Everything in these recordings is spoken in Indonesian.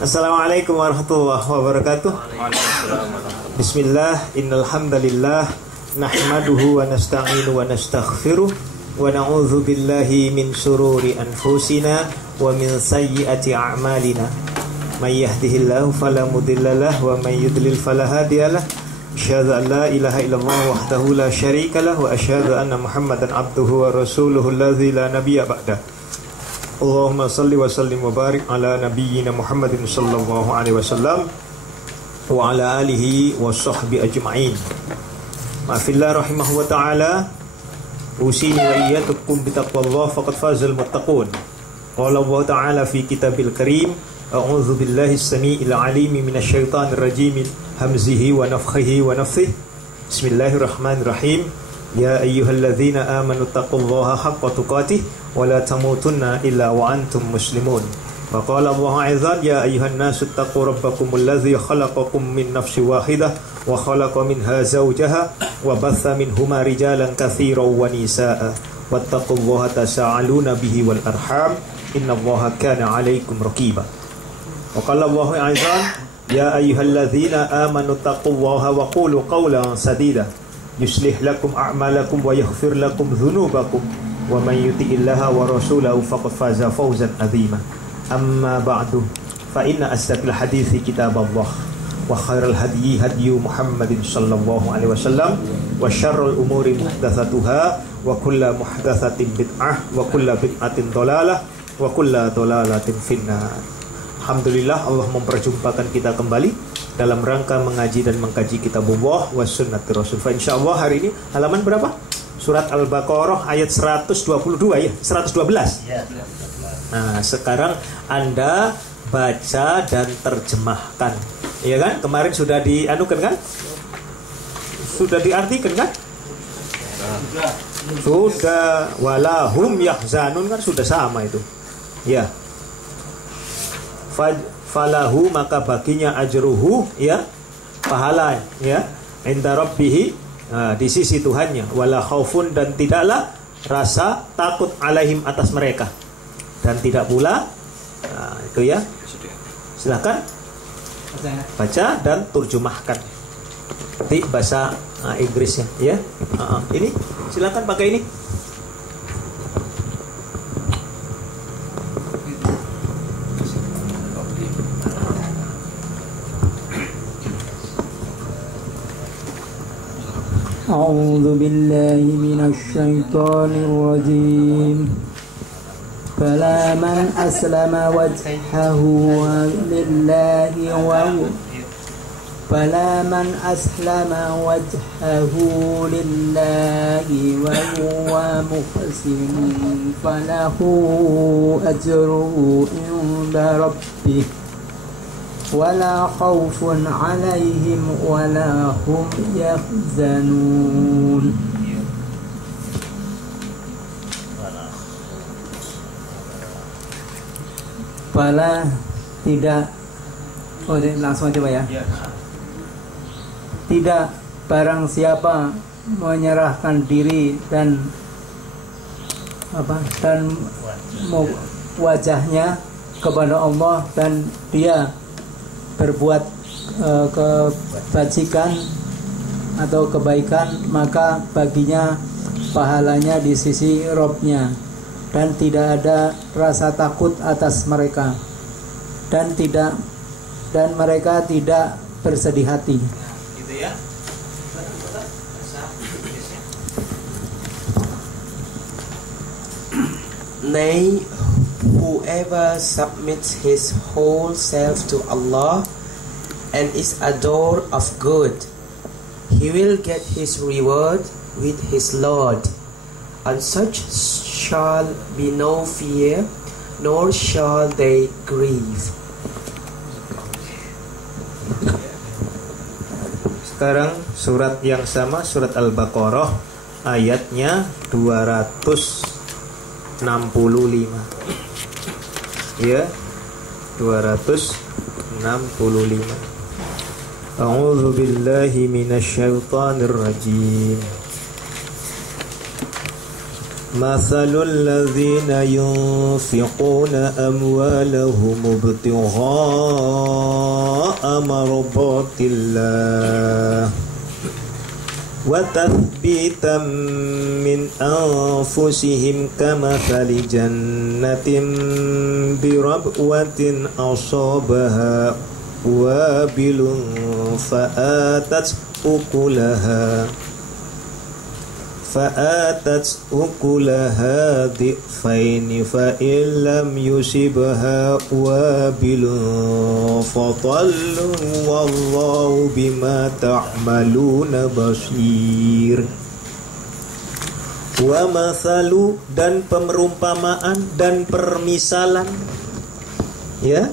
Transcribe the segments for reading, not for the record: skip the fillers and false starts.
Assalamualaikum warahmatullahi wabarakatuh. Bismillah, innal hamdalillah nahmaduhu wa nasta'inu wa nastaghfiruh wa na'udzu billahi min syururi anfusina wa min sayyiati a'malina. May yahdihillahu fala mudhillalah wa may yudlil fala hadiyalah. Asyhadu an la ilaha illallah wahdahu la syarikalah wa asyhadu anna Muhammadan abduhu wa rasuluhu allazi la nabiyya ba'da. Allahumma salli wa sallim wa barik ala nabiyyina Muhammadin sallallahu alaihi wasallam wa ala alihi wa sahbi ajma'in. Ma'afillah rahimahu wa ta'ala, usini wa iyyakum bitaqwallah faqad fazal muttaqun. Qala Allah ta'ala fi kitabil karim, a'udzu billahi as-sami'il 'alim minasy syaithanir rajim hamzihi wa nafthihi wa nafthihi. Bismillahirrahmanirrahim. Ya ayyuhalladzina amanu taqullaha haqqa tuqatih wa la tamutunna illa wa antum muslimun. Wa qala Allah azza ya ayyuhan nasu taqu rabbakumul ladzi khalaqakum min nafsin wahidah wa khalaqa minha zawjaha wa batha minhuma rijalan katsiran wa nisaa'a wattaqullaha tasaaluna bihi wal arham innallaha kana 'alaikum raqiba. Wa qala Allah azza ya ayyuhalladzina amanu taqullaha wa qulu qawlan sadida yuslih lakum a'malakum wa yaghfir lakum dhunubakum wa man yuti'illaha wa rasulahu faqad faza fawzan 'azima. Amma ba'du fa inna asdaqal hadithi kitaballah wa khairal hadyi hadyu Muhammadin sallallahu alaihi wasallam wa syarrul umuri muhdatsatuha wa kullu muhdatsatin bid'ah wa kullu bid'atin dhalalah wa kullu dhalalatin finnar. Alhamdulillah Allah memperjumpakan kita kembali dalam rangka mengaji dan mengkaji kitabullah wa sunnati rasul. Insyaallah hari ini halaman berapa? Surat Al-Baqarah ayat 122 ya, 112. Nah, sekarang Anda baca dan terjemahkan. Iya kan? Kemarin sudah dianukan kan? Sudah diartikan kan? Sudah. Walahum yahzanun kan sudah sama itu. Ya. Falahu maka baginya ajruhu ya, pahala ya, inda rabbih, di sisi Tuhannya, wala khaufun dan tidaklah rasa takut alaihim atas mereka, dan tidak pula itu ya. Silakan baca dan terjemahkan di bahasa Inggrisnya ya. Ini silakan pakai ini. أعوذ بالله من الشيطان الرجيم فلا من أسلم وجهه لله وهو محسن فله أجره عند ربه ولا خوف عليهم ولا هم يحزنون. Fala tidak, langsung aja Pak ya. Tidak barang siapa menyerahkan diri dan wajahnya kepada Allah dan dia berbuat kebajikan atau kebaikan, maka baginya pahalanya di sisi Rabb-nya, dan tidak ada rasa takut atas mereka, dan mereka tidak bersedih hati. Gitu ya. Nay, whoever submits his whole self to Allah and is adored of good, he will get his reward with his Lord. On such shall be no fear, nor shall they grieve. Sekarang surat yang sama, surat Al-Baqarah ayatnya 265 ya, 265. A'udzu billahi minasy syaithanir rajim. Mathalul ladzina yunfiquna amwalahum ibtigha'a mardatillah wa tathbitan min anfusihim kamathali jannatin birabwatin asabaha wabilun fa'atat ukulaha dhi'faini fa'in lam yusibha wabilun fatallu wallahu bima ta'maluna basir. Wa mathalu, dan pemerumpamaan dan permisalan, ya,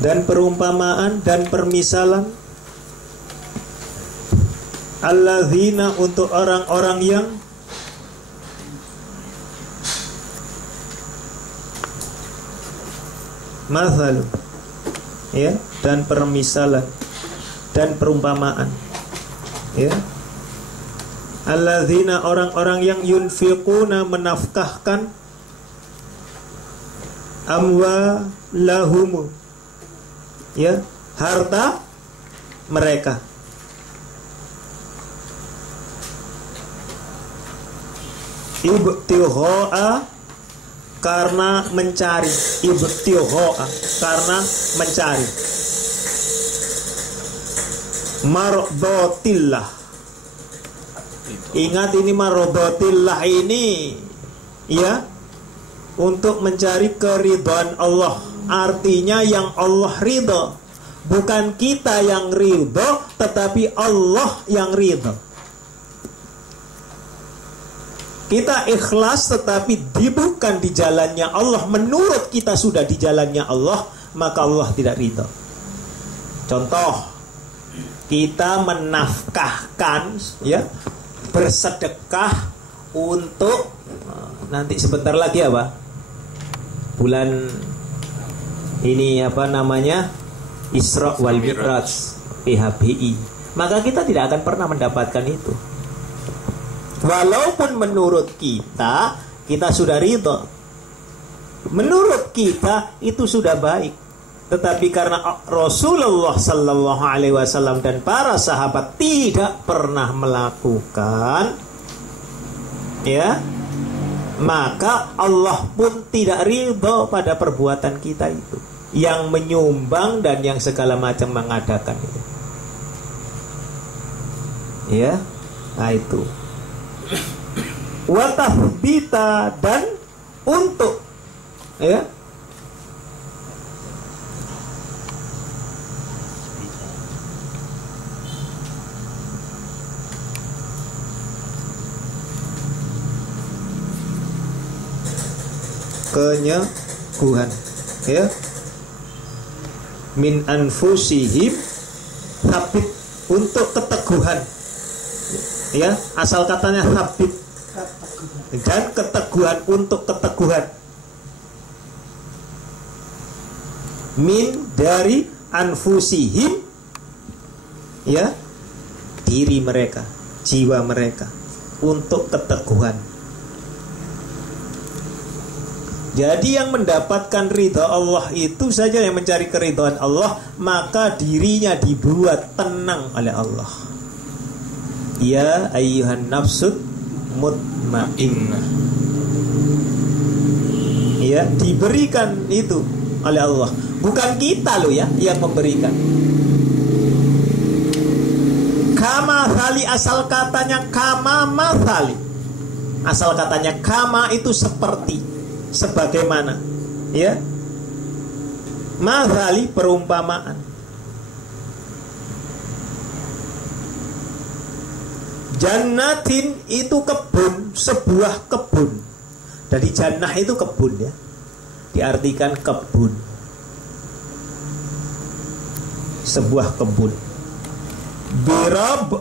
dan perumpamaan dan permisalan alladzina, untuk orang-orang yang mathalu, ya, dan permisalan dan perumpamaan, ya, alladzina, orang-orang yang yunfiquna, menafkahkan amwalahum, ya, harta mereka, ibtigha'a, karena mencari, ibtigha'a, karena mencari, mardatillah, ingat ini mardatillah ini, ya, untuk mencari keridhaan Allah. Artinya yang Allah ridha, bukan kita yang ridha, tetapi Allah yang ridha. Kita ikhlas tetapi bukan di jalannya Allah, menurut kita sudah di jalannya Allah, maka Allah tidak ridha. Contoh, kita menafkahkan, ya, bersedekah untuk nanti sebentar lagi apa? Bulan ini apa namanya? Isra wal Mi'raj, PHBI. Maka kita tidak akan pernah mendapatkan itu. Walaupun menurut kita sudah ridha, menurut kita itu sudah baik, tetapi karena Rasulullah Sallallahu Alaihi Wasallam dan para sahabat tidak pernah melakukan, ya, maka Allah pun tidak ridha pada perbuatan kita itu, yang menyumbang dan yang segala macam mengadakan itu, ya. Nah itu. Wa tahbita, dan untuk, ya, kenyuhan, ya, min anfusihim, habit, untuk keteguhan, ya, asal katanya habit, dan keteguhan, untuk keteguhan, min, dari anfusihim, ya, diri mereka, jiwa mereka, untuk keteguhan. Jadi yang mendapatkan ridha Allah itu saja, yang mencari keridhaan Allah, maka dirinya dibuat tenang oleh Allah. Ya ayyuhan nafsud mutmainnah, ya, diberikan itu oleh Allah, bukan kita loh, ya, yang memberikan. Kama thali, asal katanya kama mathali, asal katanya kama itu seperti, sebagaimana, ya, mathali perumpamaan. Jannatin itu kebun, sebuah kebun. Jadi jannah itu kebun, ya, diartikan kebun, sebuah kebun. Birab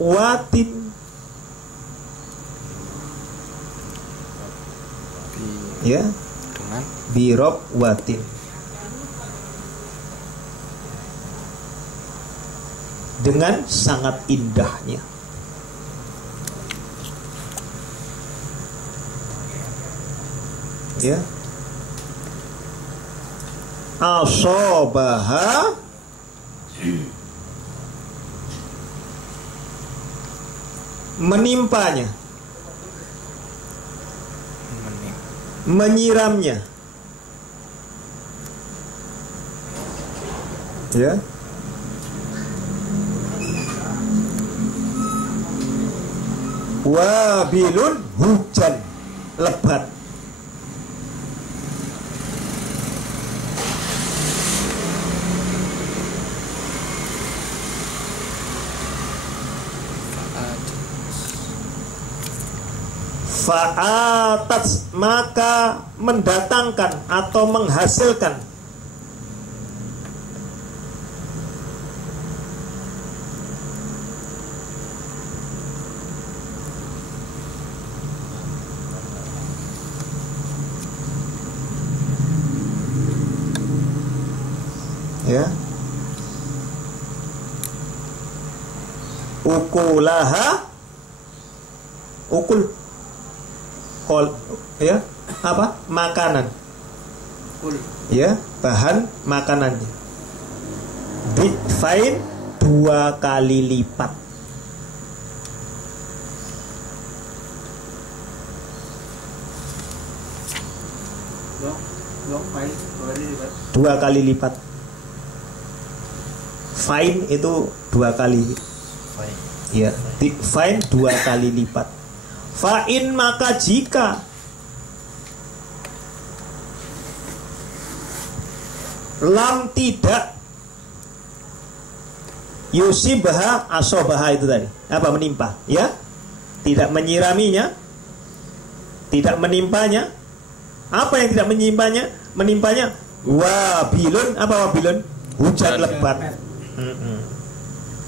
watin, ya, birab watin, dengan sangat indahnya. Ya. Asobaha menimpanya, menyiramnya. Ya. Wabilun, hujan lebat. Fa'atat, maka mendatangkan atau menghasilkan. Ya. Ukulaha, ukul kol, ya, apa? Makanan. Ya, bahan makanannya. Difain 2 kali lipat. Dua kali lipat. Fine itu 2 kali. Ya, fine 2 kali lipat. Fa'in, maka jika lam tidak yusibha asobaha, itu tadi apa, menimpa, ya, tidak menyiraminya, tidak menimpanya. Apa yang tidak menimpanya? Wabilun, apa wabilun? Hujan lebat.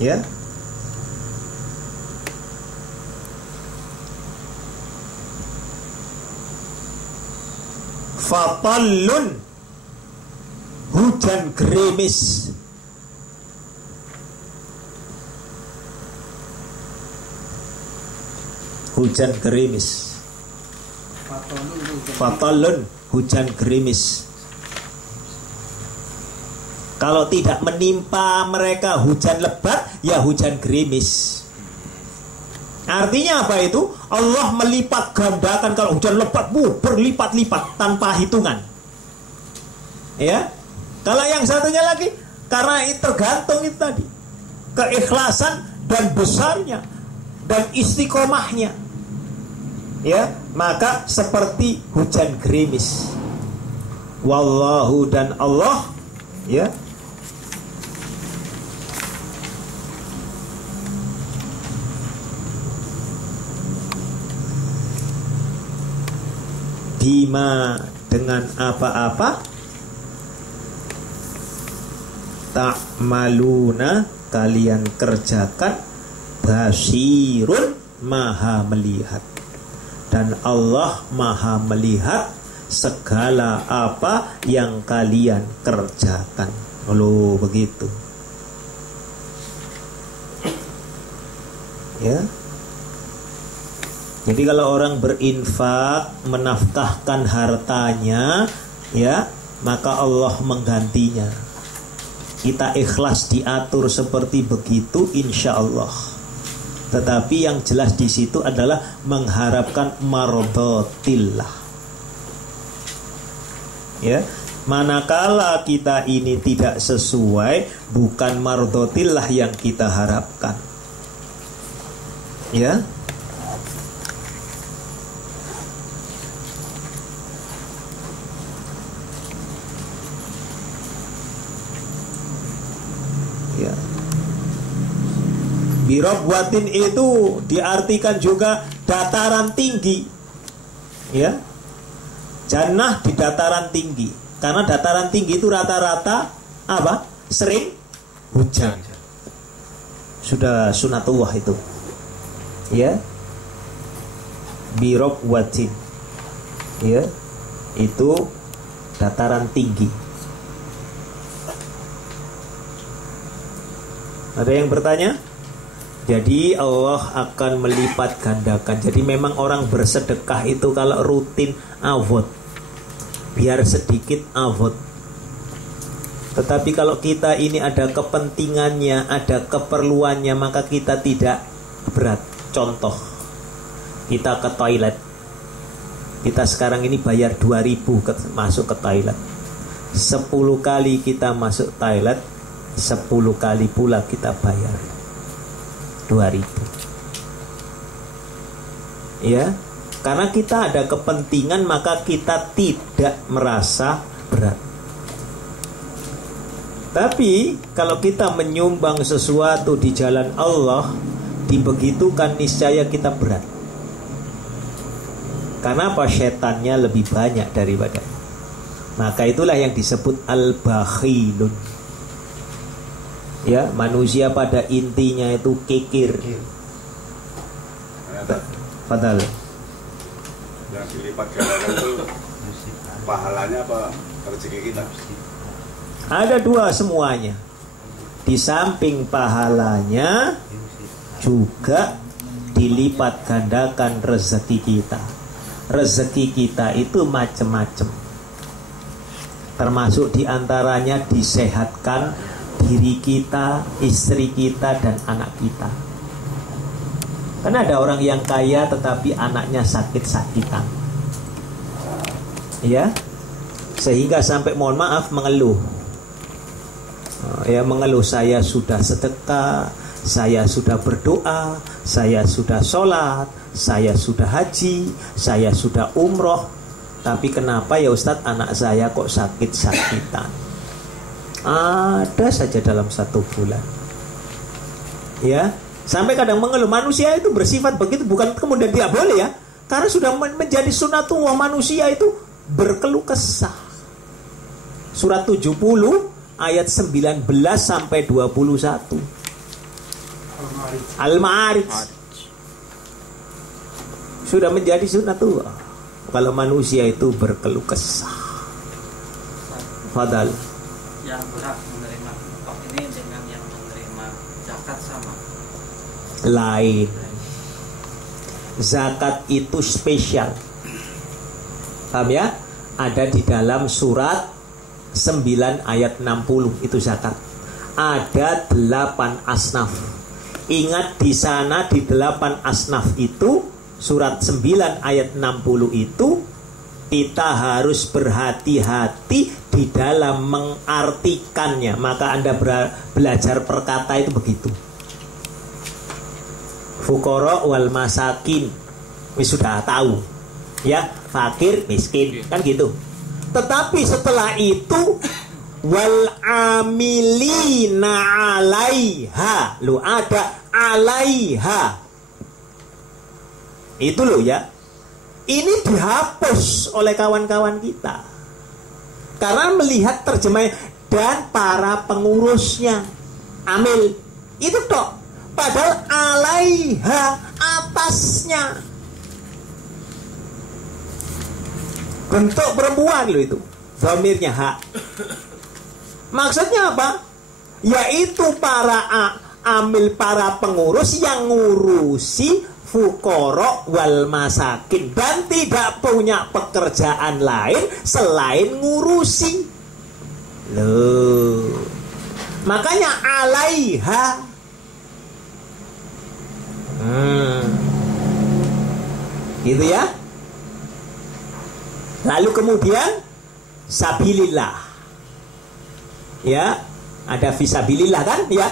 Ya. Fatallun, hujan gerimis. Hujan gerimis. Fatallun, hujan gerimis. Kalau tidak menimpa mereka hujan lebat, ya hujan gerimis. Artinya apa itu? Allah melipat gandakan. Kalau hujan lebat, berlipat-lipat tanpa hitungan. Ya. Kalau yang satunya lagi, karena itu tergantung itu tadi, keikhlasan dan besarnya dan istiqomahnya. Ya, maka seperti hujan gerimis. Wallahu, dan Allah, ya, bima, dengan apa-apa, ta'maluna, kalian kerjakan, basirun, maha melihat. Dan Allah maha melihat segala apa yang kalian kerjakan. Loh, begitu. Ya. Jadi kalau orang berinfak, menafkahkan hartanya, ya, maka Allah menggantinya. Kita ikhlas diatur seperti begitu, insya Allah. Tetapi yang jelas di situ adalah mengharapkan mardotillah. Ya, manakala kita ini tidak sesuai, bukan mardotillah yang kita harapkan. Ya. Birobwatin itu diartikan juga dataran tinggi. Ya. Jannah di dataran tinggi. Karena dataran tinggi itu rata-rata apa? Sering hujan. Sudah sunatullah itu. Ya. Birobwatin. Ya. Itu dataran tinggi. Ada yang bertanya? Jadi Allah akan melipat gandakan. Jadi memang orang bersedekah itu kalau rutin awot, biar sedikit avot. Tetapi kalau kita ini ada kepentingannya, ada keperluannya, maka kita tidak berat. Contoh, kita ke toilet. Kita sekarang ini bayar 2.000 masuk ke toilet. 10 kali kita masuk toilet, 10 kali pula kita bayar 2.000. Ya, karena kita ada kepentingan, maka kita tidak merasa berat. Tapi kalau kita menyumbang sesuatu di jalan Allah, dibegitukan niscaya kita berat. Karena apa? Setannya lebih banyak daripada. Maka itulah yang disebut al-bakhilun. Ya, manusia pada intinya itu kikir. Padahal yang dilipat gandakan itu pahalanya apa rezeki kita? ada dua semuanya. Di samping pahalanya juga dilipat gandakan rezeki kita. Rezeki kita itu macam-macam. Termasuk diantaranya disehatkan diri kita, istri kita, dan anak kita. Karena ada orang yang kaya tetapi anaknya sakit-sakitan, ya, sehingga sampai mohon maaf mengeluh. Ya, mengeluh, saya sudah sedekah, saya sudah berdoa, saya sudah sholat, saya sudah haji, saya sudah umroh, tapi kenapa ya Ustadz anak saya kok sakit-sakitan? Ada saja dalam 1 bulan. Ya, sampai kadang mengeluh. Manusia itu bersifat begitu, bukan kemudian tidak boleh ya, karena sudah menjadi sunatullah manusia itu berkeluh kesah. Surat 70 ayat 19 sampai 21. Al-Ma'arij. Sudah menjadi sunatullah kalau manusia itu berkeluh kesah. Fadal. Yang berhak menerima infak ini dengan yang menerima zakat sama? Lain. Zakat itu spesial. Paham ya? Ada di dalam surat 9 ayat 60 itu zakat. Ada 8 asnaf. Ingat di sana di 8 asnaf itu, surat 9 ayat 60 itu, kita harus berhati-hati di dalam mengartikannya. Maka Anda belajar perkata itu begitu. Fuqara wal masakin, wis sudah tahu ya, fakir miskin kan gitu. Tetapi setelah itu wal amilina alaiha, lu ada alaiha itu lo ya. Ini dihapus oleh kawan-kawan kita karena melihat terjemahnya dan para pengurusnya. Amil itu tok, padahal alaiha atasnya. Bentuk perempuan lo itu, dhamirnya hak. Maksudnya apa? Yaitu para amil, para pengurus yang ngurusi fuqara wal masakin dan tidak punya pekerjaan lain selain ngurusi. Loh, makanya alaiha. Gitu ya. Lalu kemudian sabilillah. Ya, ada fisabilillah kan ya.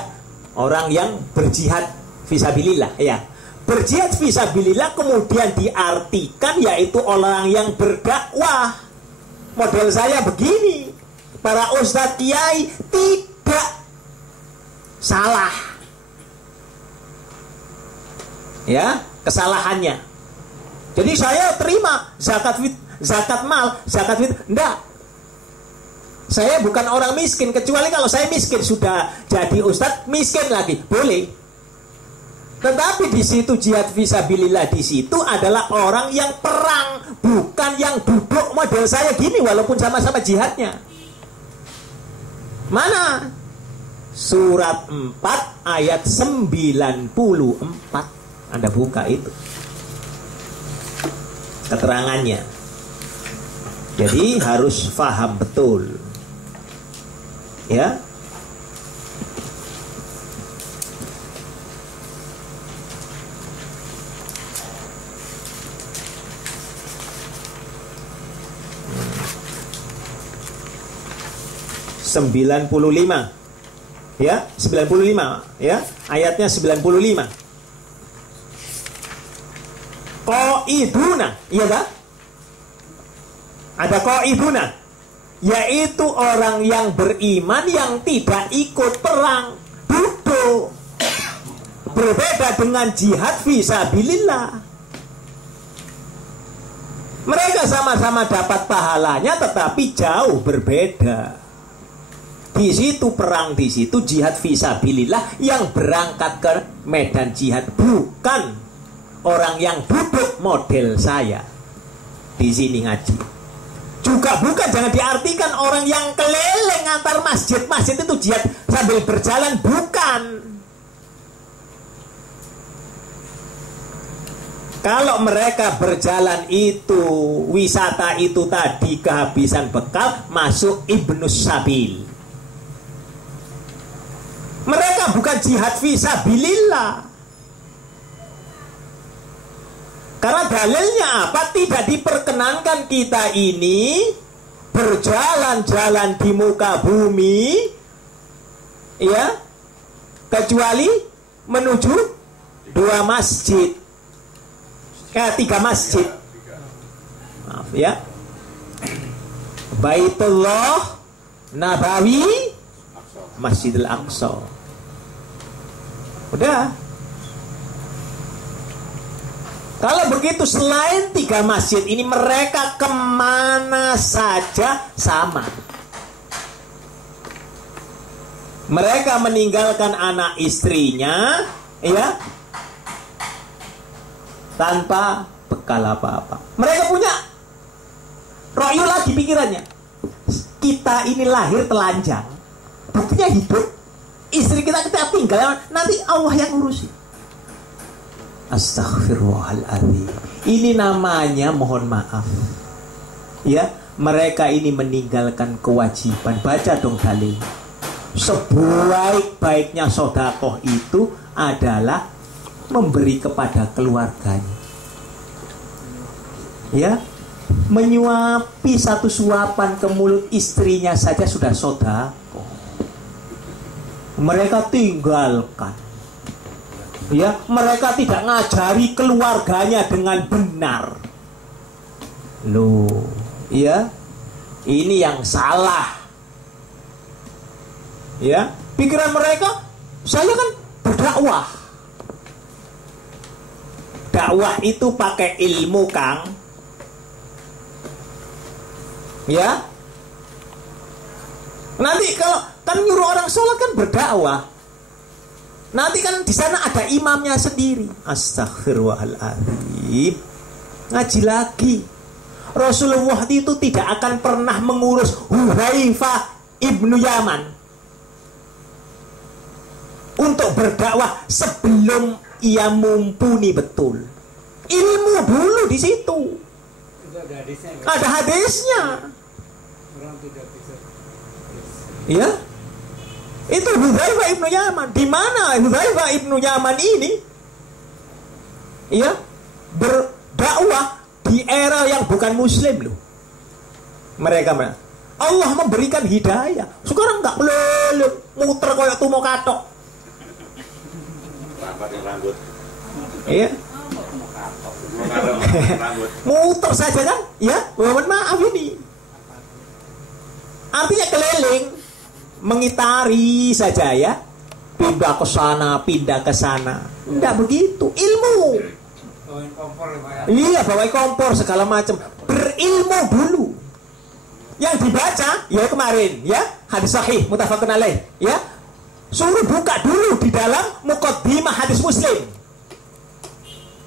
Orang yang berjihad fisabilillah ya. Berjihad fisabilillah kemudian diartikan yaitu orang yang berdakwah. Model saya begini. Para ustadz kiai tidak salah. Ya, kesalahannya. Jadi saya terima zakat mal, zakat fit, enggak. Saya bukan orang miskin, kecuali kalau saya miskin sudah jadi ustadz miskin lagi, boleh. Tetapi di situ jihad fisabilillah di situ adalah orang yang perang, bukan yang duduk model saya gini walaupun sama-sama jihadnya. Mana? Surat 4 ayat 94. Anda buka itu keterangannya. Jadi harus faham betul. Ya. Sembilan puluh lima, ya, 95, ya, ayatnya 95. Qaiduna, iya tak? Ada qaiduna, yaitu orang yang beriman yang tidak ikut perang, duduk. Berbeda dengan jihad fisabilillah. Mereka sama-sama dapat pahalanya, tetapi jauh berbeda. Di situ perang, di situ jihad fisabilillah, yang berangkat ke medan jihad bukan orang yang duduk model saya di sini ngaji. Juga bukan, jangan diartikan orang yang keliling antar masjid-masjid itu jihad sambil berjalan, bukan. Kalau mereka berjalan itu, wisata itu tadi kehabisan bekal, masuk Ibnus Sabil. Mereka bukan jihad fisabilillah. Karena dalilnya apa? Tidak diperkenankan kita ini berjalan-jalan di muka bumi, ya, kecuali menuju 2 masjid, 3 masjid. Maaf ya. Baitullah Nabawi, Masjidil Aqsa. Udah. Kalau begitu selain 3 masjid ini mereka kemana saja sama. Mereka meninggalkan anak istrinya, ya, tanpa bekal apa-apa. Mereka punya ro'yu lagi pikirannya. Kita ini lahir telanjang, buktinya hidup. Istri kita tinggal, nanti Allah yang ngurusin. Astaghfirullahaladzim. Ini namanya mohon maaf, ya, mereka ini meninggalkan kewajiban. Baca dong dalil. Sebaik-baiknya sedekah itu adalah memberi kepada keluarganya, ya. Menyuapi 1 suapan ke mulut istrinya saja sudah sedekah. Mereka tinggalkan, ya, mereka tidak ngajari keluarganya dengan benar. Loh, ya, ini yang salah. Ya, pikiran mereka, saya kan berdakwah. Dakwah itu pakai ilmu, Kang. Ya. Nanti kalau kan nyuruh orang sholat kan berdakwah. Nanti kan di sana ada imamnya sendiri. Astaghfirullahaladzim. Ngaji lagi. Rasulullah itu tidak akan pernah mengurus Hudzaifah ibnu Yaman untuk berdakwah sebelum ia mumpuni betul. Ilmu dulu di situ. Ada hadisnya. Ya. Itu Hudzaifah ibnu Yaman. Di mana Hudzaifah ibnu Yaman ini, ya, berdakwah di era yang bukan muslim loh. Mereka Allah memberikan hidayah. Sekarang nggak boleh muter kayak tumo katok. Rambut. Iya. Muter saja kan? Ya, mohon maaf ini. Artinya keliling, mengitari saja ya. Pindah ke sana, pindah ke sana. Enggak begitu. Ilmu. Iya, bawa kompor segala macam. Berilmu dulu. Yang dibaca ya kemarin ya, hadis sahih muttafaqun alaih ya. Suruh buka dulu di dalam muqaddimah hadis Muslim.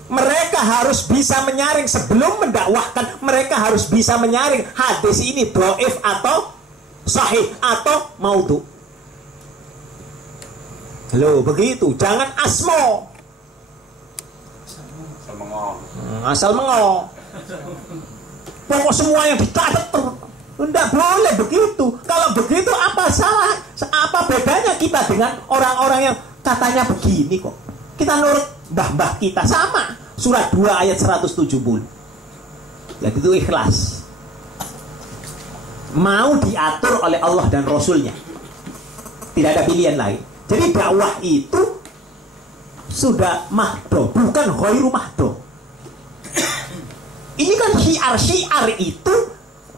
Mereka harus bisa menyaring sebelum mendakwahkan. Mereka harus bisa menyaring hadis ini dhaif atau sahih atau maudhu. Loh begitu, jangan asmo. Asal mengo. pokok semua yang dicatat. Tidak boleh begitu. Kalau begitu apa salah? Apa bedanya kita dengan orang-orang yang katanya begini kok? Kita nurut mbah-mbah kita sama. Surat 2 ayat 170. Jadi itu ikhlas. Mau diatur oleh Allah dan Rasulnya. Tidak ada pilihan lain. Jadi dakwah itu sudah mahdo, bukan ghairu mahdo. Ini kan syiar-syiar itu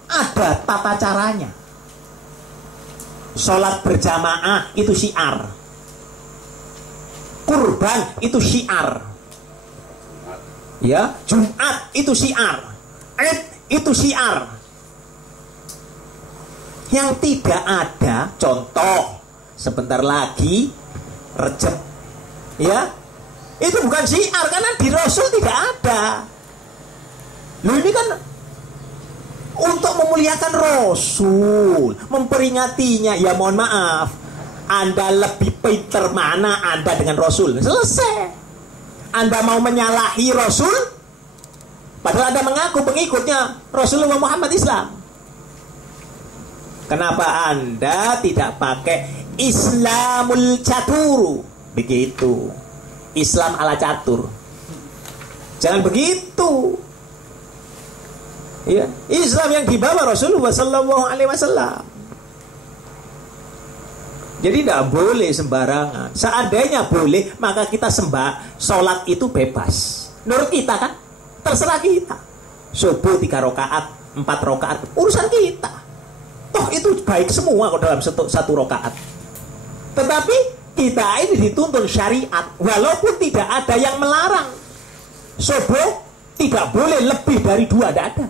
ada tata caranya. Sholat berjamaah itu syiar. Kurban itu syiar. Ya, Jumat itu syiar. Id itu syiar. Yang tidak ada contoh sebentar lagi Rejab, ya, itu bukan syiar karena di Rasul tidak ada. Loh, ini kan untuk memuliakan Rasul, memperingatinya. Ya mohon maaf, Anda lebih pintar mana Anda dengan Rasul? Selesai. Anda mau menyalahi Rasul, padahal Anda mengaku pengikutnya Rasulullah Muhammad Islam. Kenapa Anda tidak pakai Islamul Caturu? Begitu, Islam ala catur. Jangan begitu. Ya, Islam yang dibawa Rasulullah Sallallahu Alaihi Wasallam. Jadi tidak boleh sembarangan. Seandainya boleh, maka kita sholat itu bebas. Menurut kita kan, terserah kita. Subuh 3 rakaat, 4 rakaat, urusan kita. Toh itu baik semua kok dalam satu rakaat. Tetapi kita ini dituntun syariat, walaupun tidak ada yang melarang. Subuh tidak boleh lebih dari 2, tidak ada.